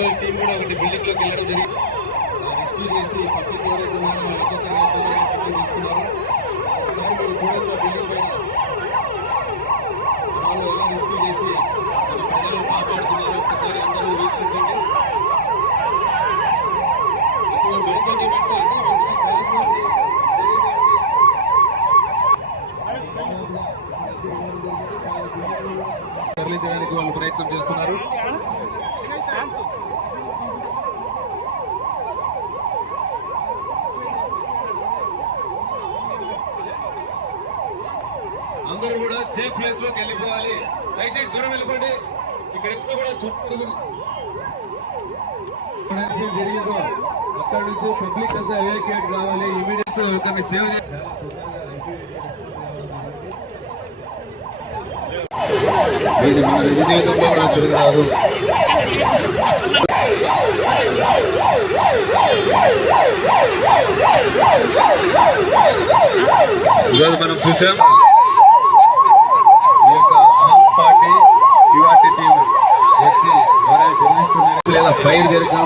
ఈరోజు టీం కూడా ఒకటి బిల్డింగ్ లోకి వెళ్ళడం జరిగింది. రెస్క్యూ చేసి పబ్లిక్ ఎవరైతే ఉన్నారో వాళ్ళకి ఇస్తున్నారు. ఒకసారి మీరు చూడొచ్చు బిల్డింగ్ పైన వాళ్ళు ఎలా రెస్క్యూ చేసి ప్రజలను కాపాడుతున్నారు. ఒకసారి అందరూ వీక్షించండి. ఇప్పుడు మెడికల్ తరలించడానికి వాళ్ళు ప్రయత్నం చేస్తున్నారు. అందరూ కూడా సేఫ్ ప్లేస్ లోకి వెళ్ళిపోవాలి. దయచేసి దూరం వెళ్ళిపోండి. ఇక్కడ ఎక్కడ కూడా చుట్టూ జరిగిందో అక్కడ నుంచి పబ్లిక్ అంతా ఎవాక్యుయేట్ కావాలి. ఇమీడియట్స్ ఒకరిని సేవ ఇది మన నిజ జీవితంలో కూడా జరుగుతారు. ఈరోజు మనం చూసాం ఈ యొక్క ఆర్మ్స్ పార్టీ టీం వచ్చి ఎవరైనా లేదా ఫైర్ జరిగిన